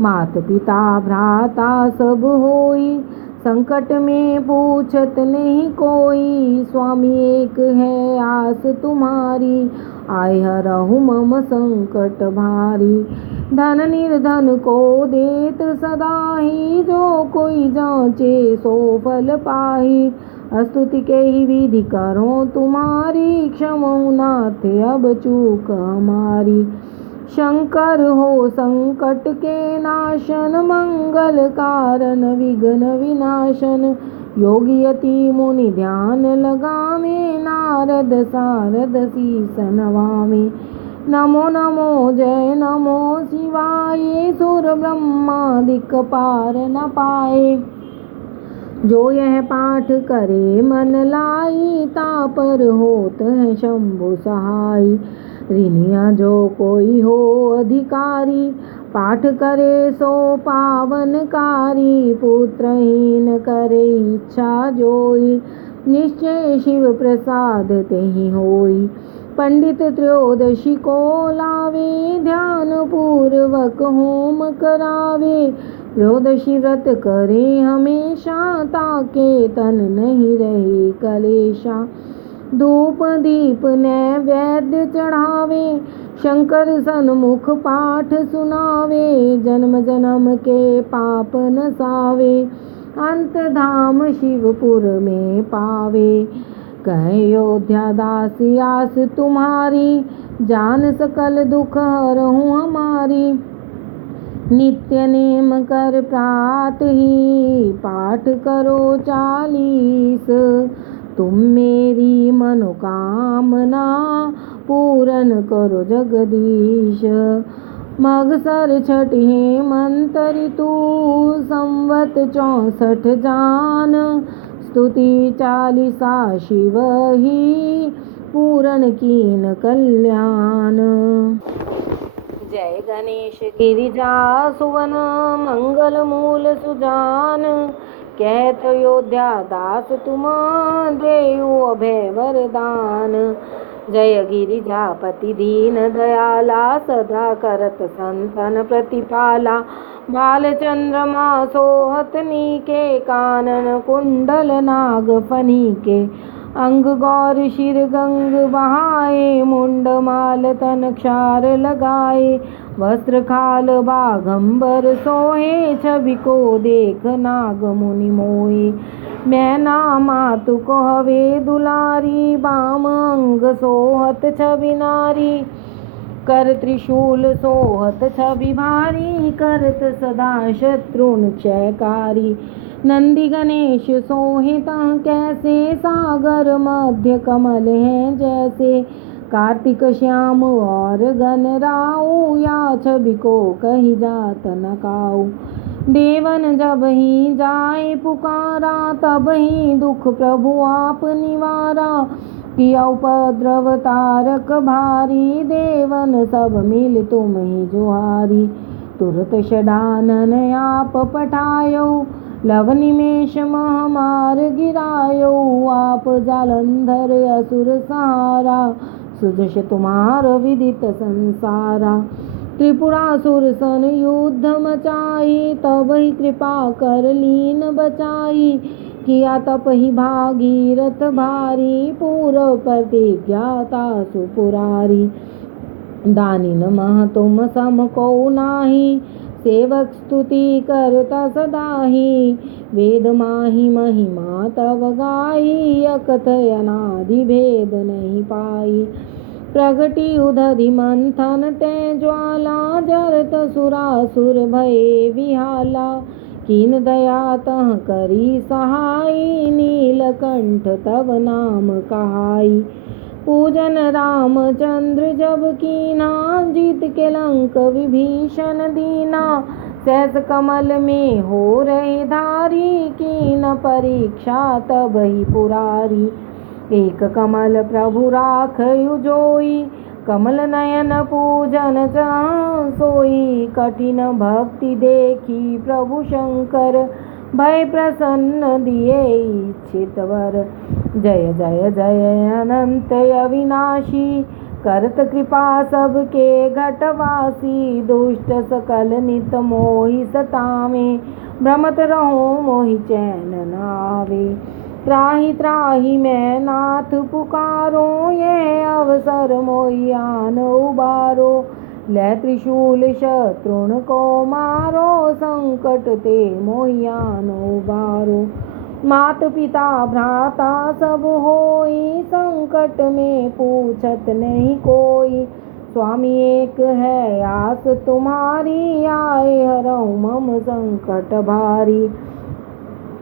मात पिता भ्राता सब होई, संकट में पूछत नहीं कोई। स्वामी एक है आस तुम्हारी, आय हरहु मम संकट भारी। धन निर्धन को देत सदाही, जो कोई जांचे सो फल पाही। स्तुति के ही विधि करो तुम्हारी, क्षमऊ नाथ अब चूक हमारी। शंकर हो संकट के नाशन, मंगल कारण विघ्न विनाशन। योगी यति मुनि ध्यान लगावे, नारद सारद शीस नवावे। नमो नमो जय नमो शिवाय, सुर ब्रह्मादिक पार न पाए। जो यह पाठ करे मन लाई, तापर होत है शंभु सहाय। ऋणिया जो कोई हो अधिकारी, पाठ करे सो पावनकारी। पुत्रहीन करे इच्छा जोई, निश्चय शिव प्रसाद तेहि होई। पंडित त्रयोदशी को लावे, ध्यान पूर्वक होम करावे। त्रयोदशी व्रत करे हमेशा, ताके तन नहीं रहे कलेशा। धूप दीप नैवेद्य चढ़ावे, शंकर सन्मुख पाठ सुनावे। जन्म जन्म के पाप नसावे, अंत धाम शिवपुर में पावे। कहे अयोध्या दासी आस तुम्हारी, जान सकल दुख हरहूँ हमारी। नित्य नेम कर प्रात ही, पाठ करो 40। तुम मेरी मनोकामना, पूरन करो जगदीश। मगसर छठ हेमंत ऋतु, संवत 64 जान। स्तुति 40 शिव ही, पूरन कीन कल्याण। जय गणेश गिरिजा सुवन, मंगल मूल सुजान। कहत अयोध्या दास तुम, देऊ अभय वरदान। जय गिरिजापति दीन दयाला, सदा करत संतन प्रतिपाला। बाल चंद्रमा सोहत नीके, कानन कुंडल नाग फनीके। अंग गौर शिर गंग बहाए, मुंड माल तन क्षार लगाए। वस्त्र खाल बाघंबर सोहे, छवि को देख नाग मुनि मोहे। मैना मातु कहवे दुलारी, बाम अंग सोहत छवि नारी। कर त्रिशूल सोहत छवि भारी, करत सदा शत्रुन क्षयकारी। नंदी गणेश सोहे तह कैसे, सागर मध्य कमल हैं जैसे। कार्तिक श्याम और गणराऊ, या छवि को कही जात न काऊ। देवन जब ही जाए पुकारा, तब ही दुख प्रभु आप निवारा। किया उपद्रव तारक भारी, देवन सब मिल तुम ही जुहारी। तुरत षडानन आप पठायो, लव निमेष महामार गिरायो। आप जालंधर असुर सहारा, सुदृश तुम्हार विदित संसारा। त्रिपुरासुर सन युद्ध मचाई, तब ही कृपा कर लीन बचाई। किया तप ही भागीरथ भारी, पूर्व प्रतिज्ञाता सुपुरारी। दानिन मह तुम सम को नाही, सेवक स्तुति करता सदाही। वेद माही महिमा तव गाई, अकथय अनादि भेद नहीं पाई। प्रगति उदधि मंथन ते ज्वाला, जरत सुरासुर भये विहाला। कीन दया तह करी सहाई, नीलकंठ तव नाम कहाई। पूजन रामचंद्र जब कीना, जीत के लंक विभीषण दीना। सहस कमल में हो रहे धारी, कीन परीक्षा तब ही पुरारी। एक कमल प्रभु राखयु जोई, कमल नयन पूजन चाह सोई। कठिन भक्ति देखी प्रभु शंकर, भय प्रसन्न दिए इच्छित वर। जय जय जय अनंत अविनाशी, करत कृपा सबके घटवासी। दुष्ट सकल नित मोहि सतावे, भ्रमत रहो मोहि चैन न आवे। त्राहि त्राहि मैं नाथ पुकारो, ये अवसर मोहियान उबारो। लै त्रिशूल शत्रुन को मारो, संकट ते मोहियान उबारो। मात पिता भ्राता सब होई, संकट में पूछत नहीं कोई। स्वामी एक है आस तुम्हारी, आए हरऊ मम संकट भारी।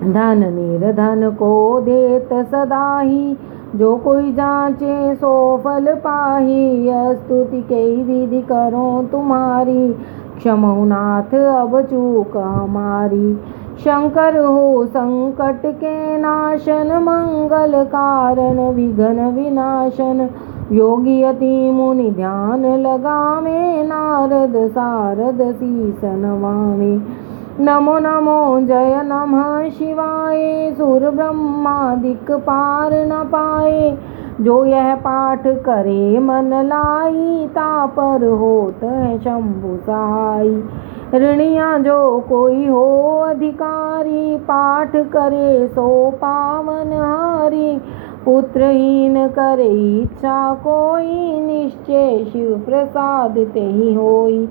धन निर्धन को देत सदाही, जो कोई जांचे सो फल पाही। स्तुति के विधि करो तुम्हारी, क्षमौ नाथ अब चूक हमारी। शंकर हो संकट के नाशन, मंगल कारण विघ्न विनाशन। योगी अति मुनि ध्यान लगावे, नारद सारद शीस नवावे। नमो नमो जय नमः शिवाय, सुर ब्रह्मादिक पार न पाए। जो यह पाठ करे मन लाई, तापर होत है शंभु सहाय। ऋणिया जो कोई हो अधिकारी, पाठ करे सो पावन हारी। पुत्रहीन करे इच्छा कोई, निश्चय शिव प्रसाद तेहि होई।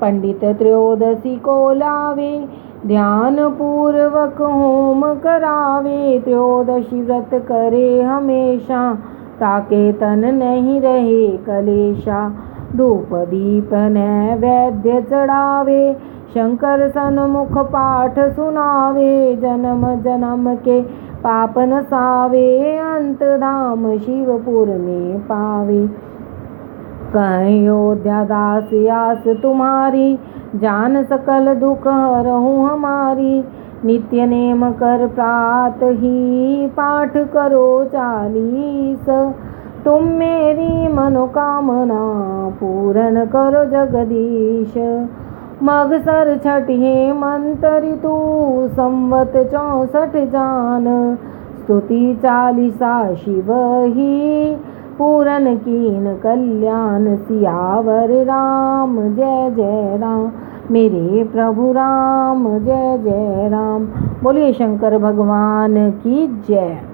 पंडित त्रयोदशी को लावे, ध्यान पूर्वक होम करावे। त्रयोदशी व्रत करे हमेशा, ताके तन नहीं रहे कलेशा। धूप दीप नैवेद्य चढ़ावे, शंकर सन्मुख पाठ सुनावे। जन्म जन्म के पाप नसावे, अंत धाम शिवपुर में पावे। अयोध्या दास आस तुम्हारी, जान सकल दुख हरहु हमारी। नित्य नेम कर प्रात ही, पाठ करो 40। तुम मेरी मनोकामना पूर्ण करो जगदीश। मगसर छठ हेमंत ऋतु, संवत 64 जान। स्तुति 40 शिव ही, पूरन कीन कल्याण। सियावर राम जय जय राम, मेरे प्रभु राम जय जय राम। बोलिए शंकर भगवान की जय।